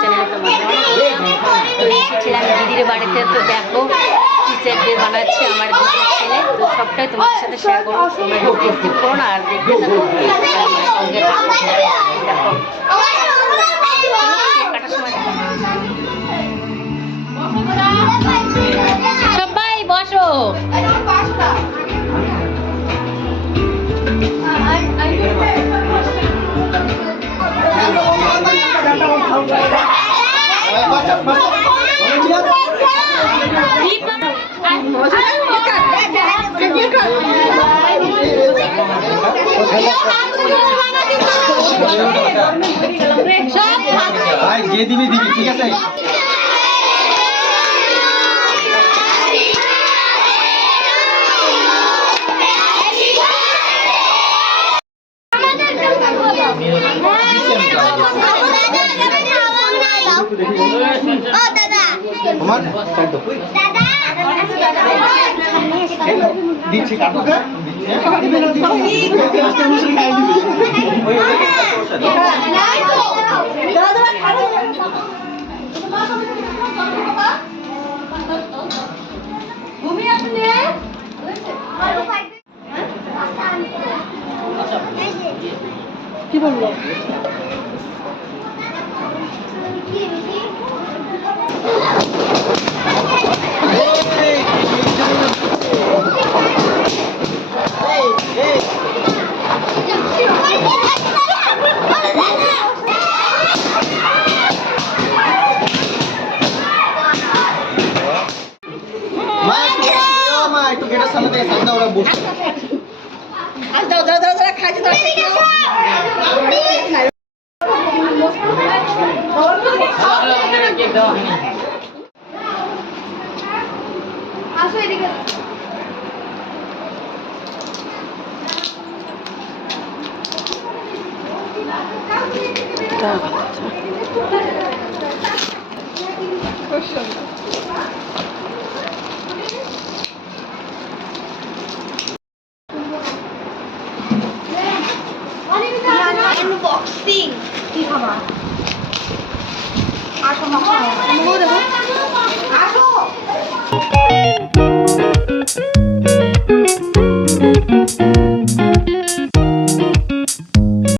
চ্যানেলে তোমাদের তো এসেছিলাম দিদির বাড়িতে। তো দেখো টিচার ডে বানাচ্ছে আমার দিদির ছেলে। তো সবটাই তোমাদের সাথে শেয়ার করবো, তোমরা স্কিপ করো না আর দেখতে থাকো সঙ্গে থাকো। দেখো কাটার সময় সবাই বসো। ভাই যে দিবি দিবি, ঠিক আছে? দিচ্ছি কাকুকে কি বললো? একটু গেটের সামনে থেকে সামনে ওরা বসে আসো এদিকে। আনবক্সিং কি খাবা? আসো আসো